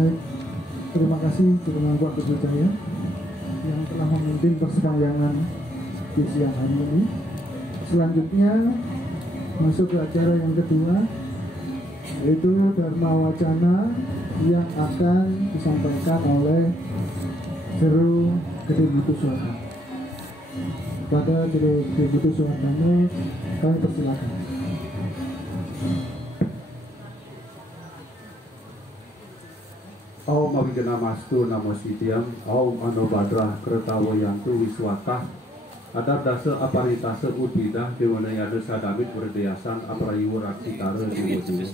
Baik, terima kasih Guru Mangku Agus Wijaya yang telah memimpin persembahyangan di siang hari ini. Selanjutnya masuk ke acara yang kedua, yaitu Dharma Wacana yang akan disampaikan oleh Jero Gede Butuh Suwata. Pada Jero Gede Butuh Suwatanya kami persilakan. Om Abhigana Mastu Namo Siddhyam Om Anobadra Kertawa Yantu Wiswata Adar Dasa Aparitasa Udhidah Dewanayana Sadamit Berdeyasan Aprayu Raksitara Diwudi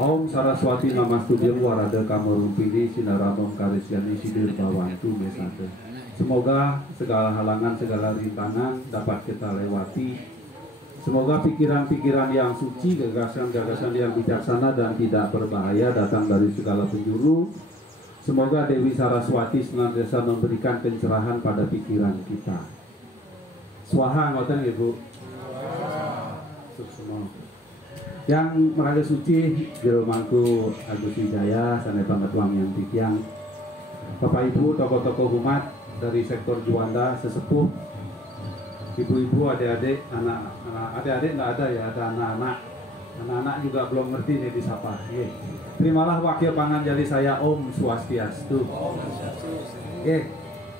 Om Saraswati Namastudyam Warada Kamarumpini Sinaramam Karisyani Sidir Bawantu Mesada. Semoga segala halangan, segala rintangan dapat kita lewati. Semoga pikiran-pikiran yang suci, gagasan-gagasan yang bijaksana dan tidak berbahaya datang dari segala penjuru. Semoga Dewi Saraswati senantiasa memberikan pencerahan pada pikiran kita. Swaha ngoten Ibu. Yang meraga suci Jero Mangku Agus Wijaya sanai banget wang yang tiang. Bapak Ibu, tokoh-tokoh umat dari sektor Juanda, sesepuh, ibu-ibu, adik-adik, adik-adik nggak ada ya, ada anak-anak juga belum ngerti nih disapa. Terimalah wakil panganjali saya Om Swastiastu.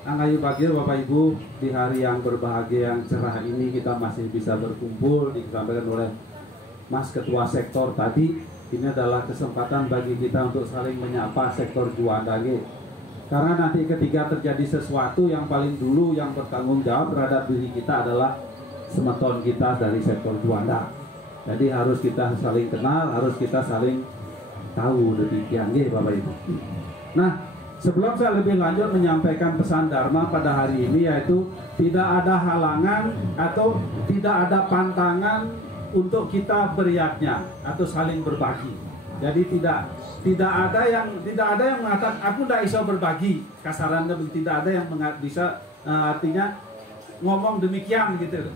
Anggayu pagi Bapak Ibu, di hari yang berbahagia yang cerah ini kita masih bisa berkumpul, disampaikan oleh Mas Ketua Sektor tadi. Ini adalah kesempatan bagi kita untuk saling menyapa sektor Juanda. Karena nanti ketika terjadi sesuatu, yang paling dulu yang bertanggung jawab terhadap diri kita adalah semeton kita dari sektor Juanda. Jadi harus kita saling kenal, harus kita saling tahu demikian Bapak Ibu. Nah, sebelum saya lebih lanjut menyampaikan pesan Dharma pada hari ini, yaitu tidak ada halangan atau tidak ada pantangan untuk kita beriaknya atau saling berbagi. Jadi tidak ada yang mengatakan aku tidak bisa berbagi, kasarannya tidak ada yang bisa artinya ngomong demikian gitu.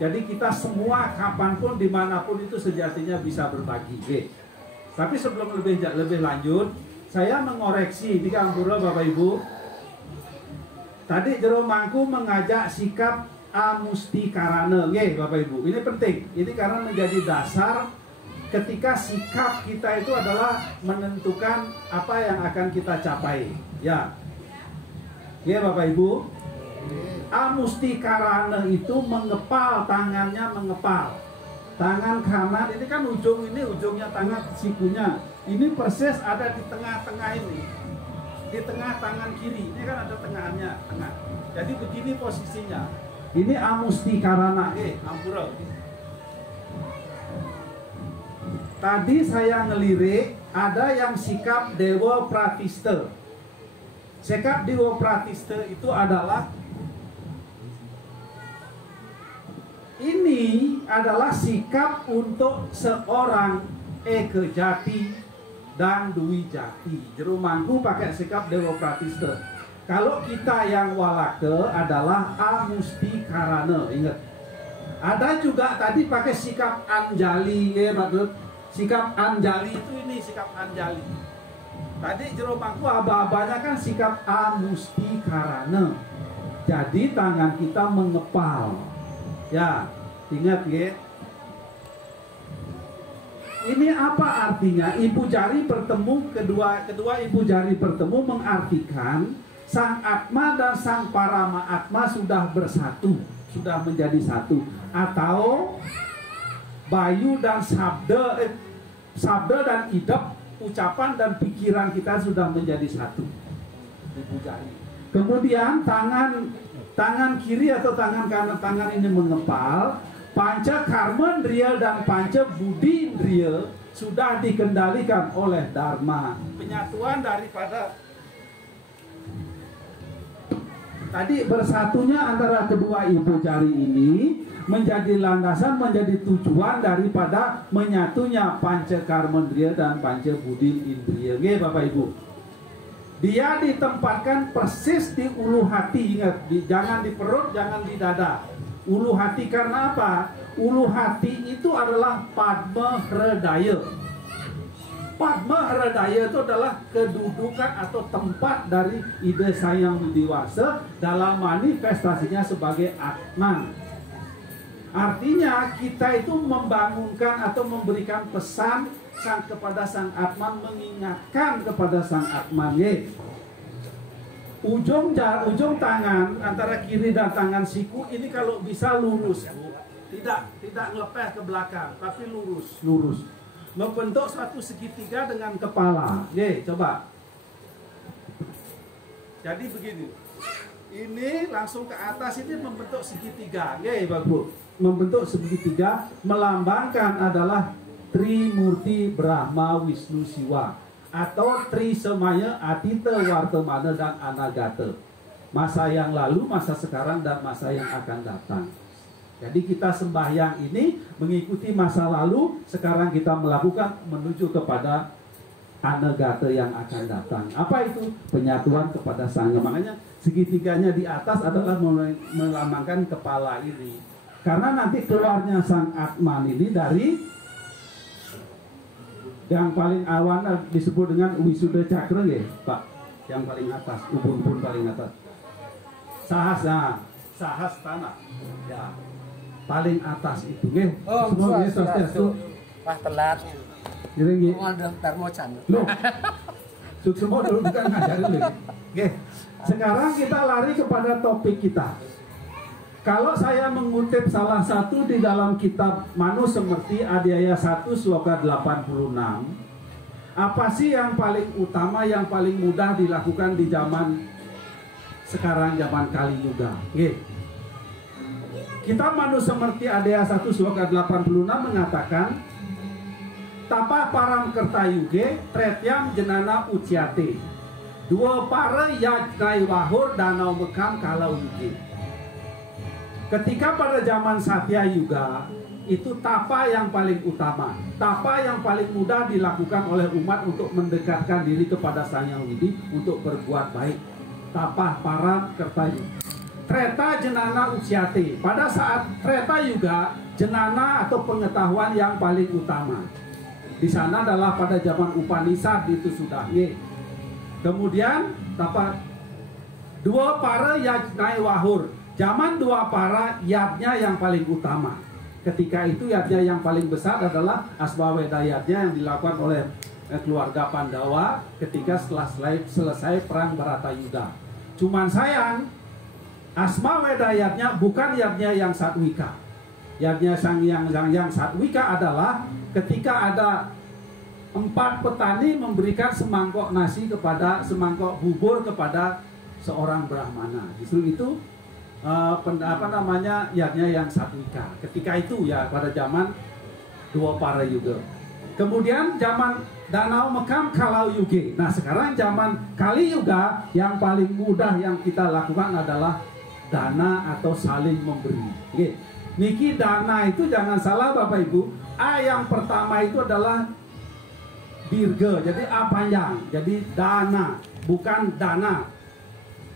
Jadi kita semua kapanpun dimanapun itu sejatinya bisa berbagi. Tapi sebelum lebih lanjut, saya mengoreksi di Kampura Bapak Ibu. Tadi Jero Mangku mengajak sikap amustikarana, Bapak Ibu. Ini penting. Ini karena menjadi dasar ketika sikap kita itu adalah menentukan apa yang akan kita capai. Ya Bapak Ibu. Amustikarana itu mengepal, tangannya mengepal. Tangan kanan ini kan ujungnya tangan sikunya. Ini persis ada di tengah-tengah ini. Di tengah tangan kiri. Ini kan ada tengahnya, tengah. Jadi begini posisinya. Ini amustikarana, ampura. Tadi saya ngelirik, ada yang sikap Dewa Pratista. Sikap Dewa Pratista itu adalah sikap untuk seorang Eke Jati dan Dwi Jati. Jero Mangku pakai sikap Dewa Pratista. Kalau kita yang Walake adalah amustikarana, ingat. Ada juga tadi pakai sikap Anjali, maksud sikap Anjali itu ini sikap Anjali. Tadi Jero Mangku aba-abanya kan sikap amustikarana. Jadi tangan kita mengepal. Ya, ingat Ini apa artinya? Ibu jari bertemu, kedua ibu jari bertemu mengartikan Sang Atma dan Sang Parama Atma sudah bersatu, sudah menjadi satu. Atau Bayu dan sabda dan idep, ucapan dan pikiran kita sudah menjadi satu. Ibu jari. Kemudian tangan kiri atau tangan kanan, tangan ini mengepal. Panca karmendriya dan panca budindriya sudah dikendalikan oleh Dharma. Penyatuan daripada tadi bersatunya antara kedua ibu jari ini menjadi landasan, menjadi tujuan daripada menyatunya panca karmendriya dan panca budindriya. Bapak Ibu. Dia ditempatkan persis di ulu hati, ingat, jangan di perut, jangan di dada. Ulu hati karena apa? Ulu hati itu adalah Padma Hridaya. Padma Hradaya itu adalah kedudukan atau tempat dari ide Sang Widiwasa dalam manifestasinya sebagai Atman. Artinya kita itu membangunkan atau memberikan pesan kepada Sang Atman, mengingatkan kepada Sang Atman. Ujung tangan antara kiri dan tangan siku ini kalau bisa lurus, Bu. Tidak ngelepeh ke belakang, tapi lurus. Membentuk suatu segitiga dengan kepala. Coba. Jadi begini. Ini langsung ke atas, ini membentuk segitiga. Bagus. Membentuk segitiga melambangkan adalah Trimurti Brahma Wisnu Siwa atau Trisemaya Atita Wartamana dan Anagata. Masa yang lalu, masa sekarang, dan masa yang akan datang. Jadi kita sembahyang ini mengikuti masa lalu, sekarang kita melakukan menuju kepada Anagata yang akan datang. Apa itu? Penyatuan kepada Sang. Makanya segitiganya di atas adalah melambangkan kepala ini. Karena nanti keluarnya Sang Atman ini dari yang paling awal disebut dengan Wisuda Cakra, Pak. Yang paling atas, ubun paling atas. Sahastana. Ya. Paling atas itu, semua Wah, telat. Jadi ada termocan. Loh. Semua dulu bukan ngajarin lagi. Sekarang kita lari kepada topik kita. Kalau saya mengutip salah satu di dalam kitab Manu Semerti Adhyaya 1 Sloka 86, apa sih yang paling utama, yang paling mudah dilakukan di zaman sekarang, zaman Kali Yuga? Kitab Manu Semerti Adhyaya 1 Sloka 86 mengatakan, Tapa param kertayuge tretyam jenana uciate, dua para yajnai wahur danau mekam kalau yuge. Ketika pada zaman Satya Yuga, itu tapa yang paling utama, tapa yang paling mudah dilakukan oleh umat untuk mendekatkan diri kepada Sang Hyang Widi untuk berbuat baik. Tapa param kertayuge. Treta jenana uciate. Pada saat Treta Yuga, jenana atau pengetahuan yang paling utama. Di sana adalah pada zaman Upanishad itu sudah. Kemudian dua para yajnai wahur. Zaman dua para yadnya yang paling utama. Ketika itu yadnya yang paling besar adalah Aswamedha yadnya yang dilakukan oleh keluarga Pandawa ketika setelah selesai perang Bharatayuda. Cuman sayang, Aswamedha yadnya bukan yadnya yang Satwika. Yadnya yang Satwika adalah ketika ada 4 petani memberikan semangkok nasi kepada semangkok bubur kepada seorang Brahmana. Justru itu yadnya yang Satwika. Ketika itu ya pada zaman dua para yuga. Kemudian zaman Danau Mekam Kalau Yuge. Nah sekarang zaman Kali Yuga yang paling mudah yang kita lakukan adalah dana atau saling memberi. Niki dana itu jangan salah Bapak Ibu. Yang pertama itu adalah dirga, jadi panjang. Jadi dana, bukan dana.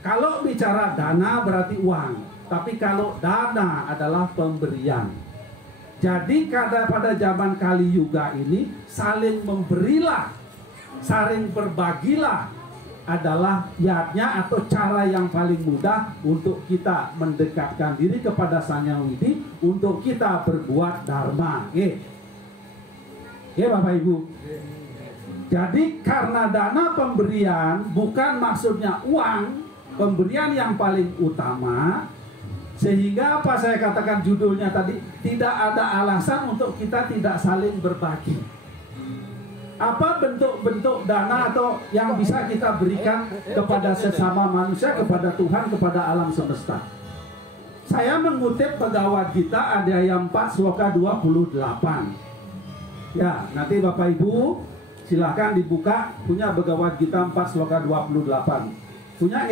Kalau bicara dana berarti uang, tapi kalau dana adalah pemberian. Jadi pada zaman Kali Yuga ini saling memberilah, saling berbagilah adalah yadnya atau cara yang paling mudah untuk kita mendekatkan diri kepada Sang Hyang Widi untuk kita berbuat dharma. Bapak Ibu. Jadi karena dana pemberian bukan maksudnya uang, pemberian yang paling utama, sehingga apa saya katakan judulnya tadi, tidak ada alasan untuk kita tidak saling berbagi. Apa bentuk-bentuk dana atau yang bisa kita berikan kepada sesama manusia, kepada Tuhan, kepada alam semesta? Saya mengutip Bhagavad Gita Adhyaya 4 Sloka 28. Ya, nanti Bapak Ibu silahkan dibuka, punya Bhagavad Gita 4 Sloka 28. Punya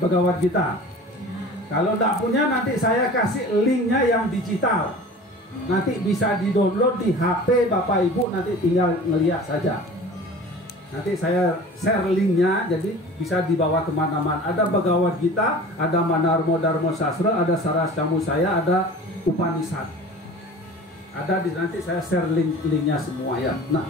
Bhagavad Gita. Kalau tidak punya nanti saya kasih linknya yang digital. Nanti bisa di-download di HP Bapak Ibu, nanti tinggal ngelihat saja. Nanti saya share linknya, jadi bisa dibawa kemana-mana. Ada Bhagavad Gita, ada Manarmo Dharma Sastra, ada Sarascamu saya, ada Upanishad. Ada di nanti saya share linknya semua ya. Nah,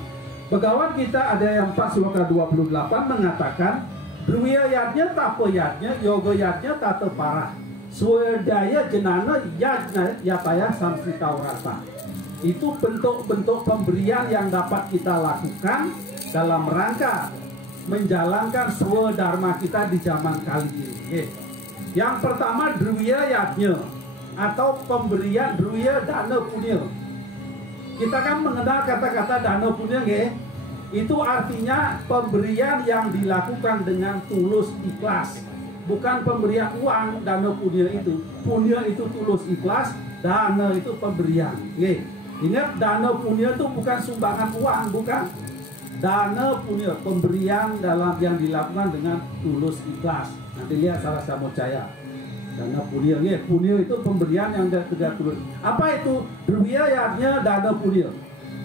Begawan kita ada yang 4 sloka 28 mengatakan Druya yadnya tapa yadnya yoga yadnya tata parah swadaya jenana yadnya yataya samsita rasa. Itu bentuk-bentuk pemberian yang dapat kita lakukan dalam rangka menjalankan swadharma kita di zaman kali ini. Yang pertama druya yadnya atau pemberian druya dana punya. Kita kan mengenal kata-kata dana punya, itu artinya pemberian yang dilakukan dengan tulus ikhlas, bukan pemberian uang. Dana punya itu tulus ikhlas, dana itu pemberian. Ingat, dana punya itu bukan sumbangan uang, bukan. Dana punya pemberian dalam yang dilakukan dengan tulus ikhlas. Nanti lihat salah sama caya. Dana punya, punya itu pemberian yang tidak tulus. Apa itu? Druwiyanya dana punya.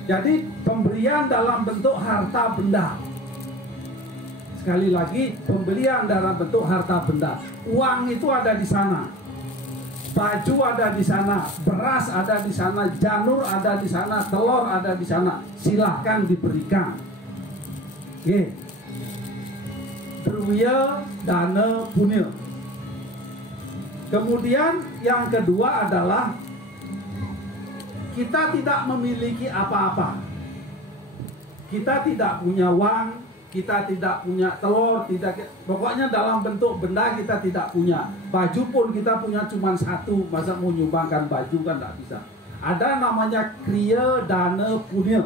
Jadi pemberian dalam bentuk harta benda. Sekali lagi, pembelian dalam bentuk harta benda. Uang itu ada di sana, baju ada di sana, beras ada di sana, janur ada di sana, telur ada di sana. Silahkan diberikan. Druwiya dana punya. Kemudian yang kedua adalah kita tidak memiliki apa-apa. Kita tidak punya uang, kita tidak punya telur, pokoknya dalam bentuk benda kita tidak punya. Baju pun kita punya cuma satu, masa mau nyumbangkan baju kan tidak bisa. Ada namanya kriya dana punya,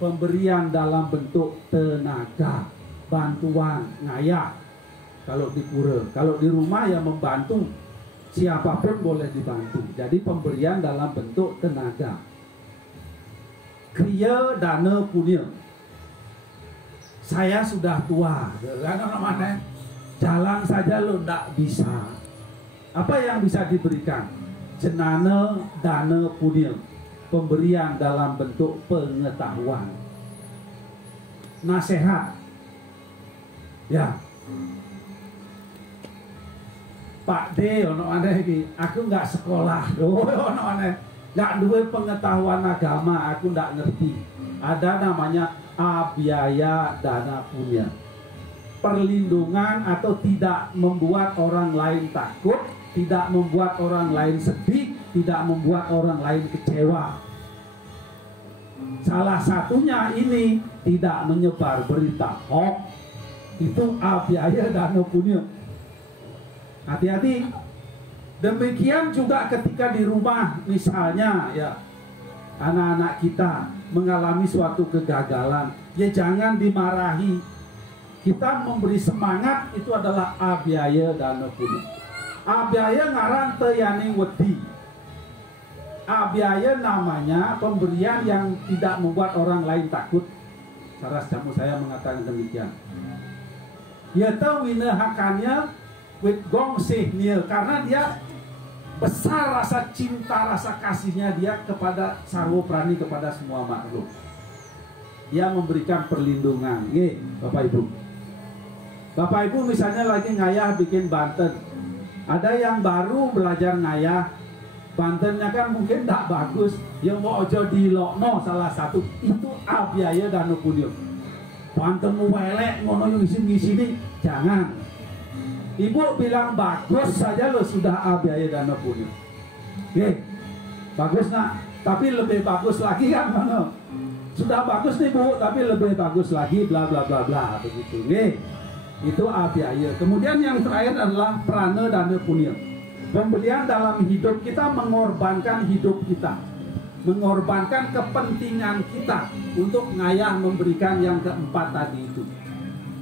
pemberian dalam bentuk tenaga, bantuan, ngayah. Kalau di pura, kalau di rumah ya membantu. Siapapun boleh dibantu. Jadi pemberian dalam bentuk tenaga. Kriya dana punya. Saya sudah tua, mana jalan saja lo tidak bisa. Apa yang bisa diberikan? Jenana dana punya, pemberian dalam bentuk pengetahuan, nasihat. Ya, Pak D, ono aneh iki, aku nggak sekolah, ono aneh, nggak duwe pengetahuan agama, aku nggak ngerti. Ada namanya abiyaya dana punya, perlindungan atau tidak membuat orang lain takut, tidak membuat orang lain sedih, tidak membuat orang lain kecewa. Salah satunya ini tidak menyebar berita hoax, itu abiyaya dana punya. Hati-hati. Demikian juga ketika di rumah, misalnya ya anak-anak kita mengalami suatu kegagalan, ya jangan dimarahi. Kita memberi semangat, itu adalah abiyaya dana punya. Abiyaya ngaran teyaning wedi. Abiyaya namanya pemberian yang tidak membuat orang lain takut. Saras jamu saya mengatakan demikian. Ya tahu hakannya with gong sihnya, karena dia besar rasa cinta, rasa kasihnya dia kepada sarwo prani, kepada semua makhluk. Dia memberikan perlindungan. Bapak Ibu. Bapak Ibu misalnya lagi ngayah bikin banten. Ada yang baru belajar ngayah, bantennya kan mungkin tidak bagus, yang mau ojo dilokno salah satu, itu abiyaya dana punya. Bantenmu welek ngono yang ngisi-ngisi, jangan. Ibu bilang bagus saja lo sudah abiyaya dana punya. Bagus nak, tapi lebih bagus lagi kan mana? Sudah bagus nih Bu, tapi lebih bagus lagi bla bla bla bla begitu. Itu abiyaya. Kemudian yang terakhir adalah prana dana punya. Pembelian dalam hidup kita, mengorbankan hidup kita, mengorbankan kepentingan kita untuk ngayah memberikan yang keempat tadi itu.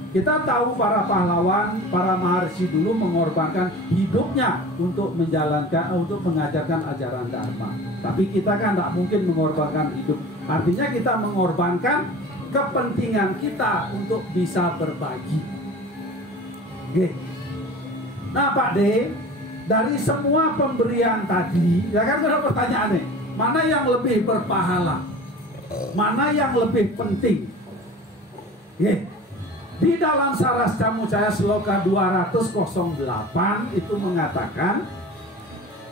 Kita tahu para pahlawan, para maharsi dulu mengorbankan hidupnya untuk menjalankan, untuk mengajarkan ajaran Dharma. Tapi kita kan tidak mungkin mengorbankan hidup. Artinya kita mengorbankan kepentingan kita untuk bisa berbagi. Nah Pak D, dari semua pemberian tadi, ya kan ada pertanyaan nih, mana yang lebih berpahala? Mana yang lebih penting? Di dalam Saras Jamu Caya Sloka 208 itu mengatakan,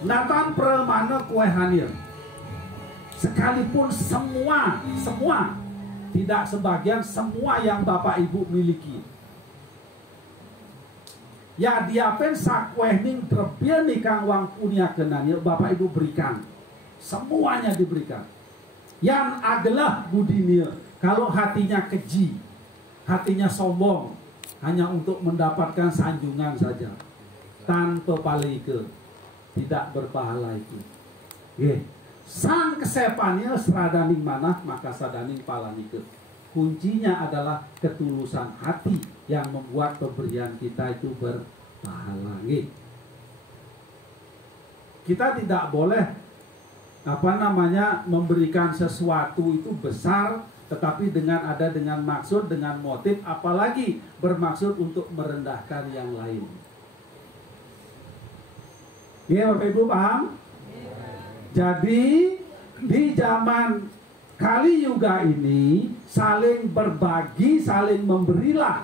Natan premana kue hanir, sekalipun semua tidak sebagian, semua yang Bapak Ibu miliki. Ya diapen sakwehning terbian nih kang wang punya kenanya Bapak Ibu berikan. Semuanya diberikan. Yang adalah budinya, kalau hatinya keji, hatinya sombong, hanya untuk mendapatkan sanjungan saja, tanpa palike, tidak berpahala itu. Sang kesepannya seradaning manah maka sadaning palanike. Kuncinya adalah ketulusan hati yang membuat pemberian kita itu berpahala. Kita tidak boleh memberikan sesuatu itu besar, tetapi dengan maksud, dengan motif, apalagi bermaksud untuk merendahkan yang lain. Ya, Bapak Ibu paham? Jadi di zaman Kali Yuga ini saling berbagi, saling memberilah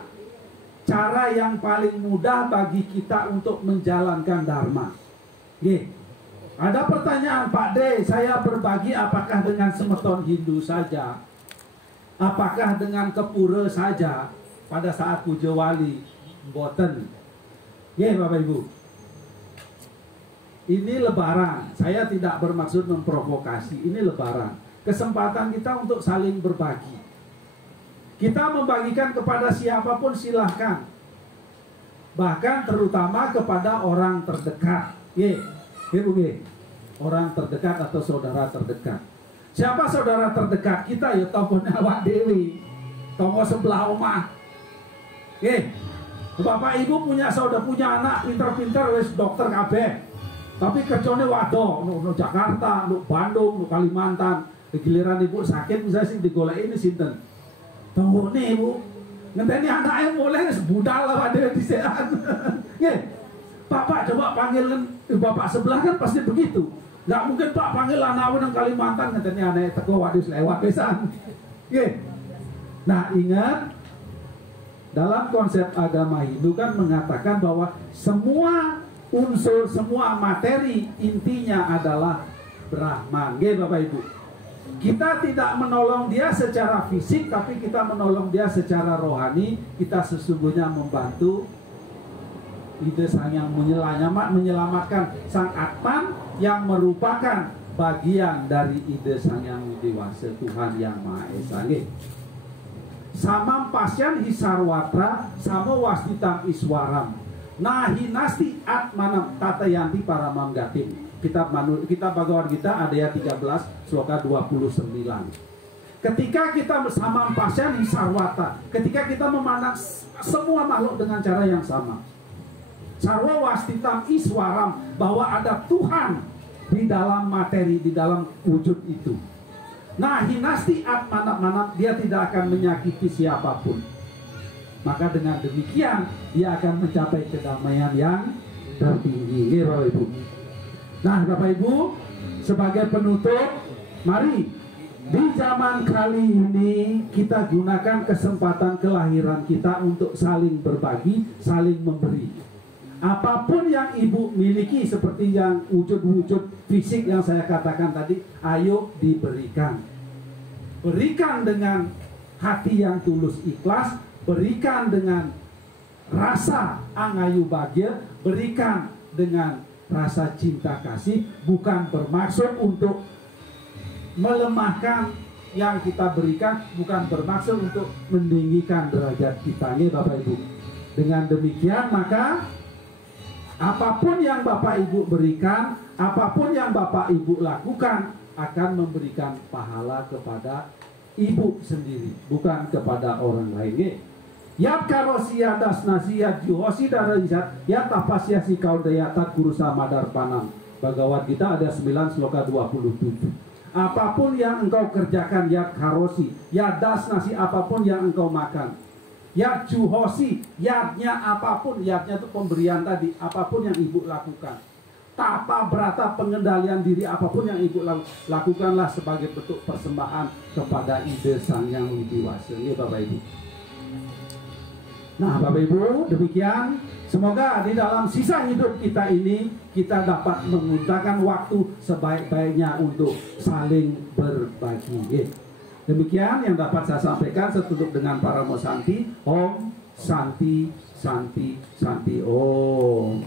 cara yang paling mudah bagi kita untuk menjalankan dharma. Ada pertanyaan, Pak D, saya berbagi apakah dengan semeton Hindu saja? Apakah dengan kepura saja pada saat puja wali? Boten. Bapak Ibu. Ini lebaran. Saya tidak bermaksud memprovokasi. Ini lebaran. Kesempatan kita untuk saling berbagi. Kita membagikan kepada siapapun silahkan. Bahkan terutama kepada orang terdekat. Orang terdekat atau saudara terdekat. Siapa saudara terdekat kita? Ya tokohnya Wak Dewi, tokoh sebelah omah. Bapak Ibu punya saudara, punya anak pintar-pintar wis dokter kabeh. Tapi kerjanya waduh, no Jakarta, no Bandung, no Kalimantan. Giliran ibu sakit bisa sih digolek ini sinten. Tunggu nih ibu, ngenteni anaknya mulai budal lah ada di sehat. Bapak coba panggil bapak sebelah kan pasti begitu. Nggak mungkin Pak panggil anak yang Kalimantan ngenteni anaknya teko wadis lewat besan. Nah ingat, dalam konsep agama Hindu kan mengatakan bahwa semua unsur, semua materi intinya adalah Brahman. Bapak Ibu. Kita tidak menolong dia secara fisik, tapi kita menolong dia secara rohani. Kita sesungguhnya membantu ide sang yang menyelamatkan sang Atman yang merupakan bagian dari ide sang yang dewasa Tuhan yang Maha Esa. Samam pasyan hisarwatra sama wastitam iswaram nahi nasti atmanam tatayanti paramam gatim. Kitab Bhagavad Gita adaya 13 sloka 29. Ketika kita bersama pasyan hisarwata, ketika kita memandang semua makhluk dengan cara yang sama, sarwa wastitam iswaram, bahwa ada Tuhan di dalam materi, di dalam wujud itu. Nah hinasti atmanam, dia tidak akan menyakiti siapapun. Maka dengan demikian dia akan mencapai kedamaian yang tertinggi. Bapak Ibu. Nah Bapak Ibu, sebagai penutup, mari di zaman kali ini kita gunakan kesempatan kelahiran kita untuk saling berbagi, saling memberi. Apapun yang ibu miliki, seperti yang wujud-wujud fisik yang saya katakan tadi, ayo diberikan. Berikan dengan hati yang tulus ikhlas, berikan dengan rasa angayu bahagia, berikan dengan rasa cinta kasih, bukan bermaksud untuk melemahkan yang kita berikan, bukan bermaksud untuk meninggikan derajat kita. Bapak Ibu. Dengan demikian maka apapun yang Bapak Ibu berikan, apapun yang Bapak Ibu lakukan akan memberikan pahala kepada Ibu sendiri, bukan kepada orang lain. Yat karosia dasnasi yat juhosi darajat yat tapasya si kaudayatat kurusa madar panam. Bhagavad Gita ada 9 sloka 27. Apapun yang engkau kerjakan, yat karosi, yat dasnasi, apapun yang engkau makan, yat juhosi, yatnya apapun, yatnya itu pemberian tadi, apapun yang ibu lakukan, tapa berata pengendalian diri, apapun yang ibu lakukanlah sebagai bentuk persembahan kepada ide sang yang widiwasa. Ini Bapak Ibu. Nah Bapak Ibu, demikian. Semoga di dalam sisa hidup kita ini kita dapat menggunakan waktu sebaik-baiknya untuk saling berbagi. Demikian yang dapat saya sampaikan. Saya tutup dengan Paramo Santi. Om Santi Santi Santi Om.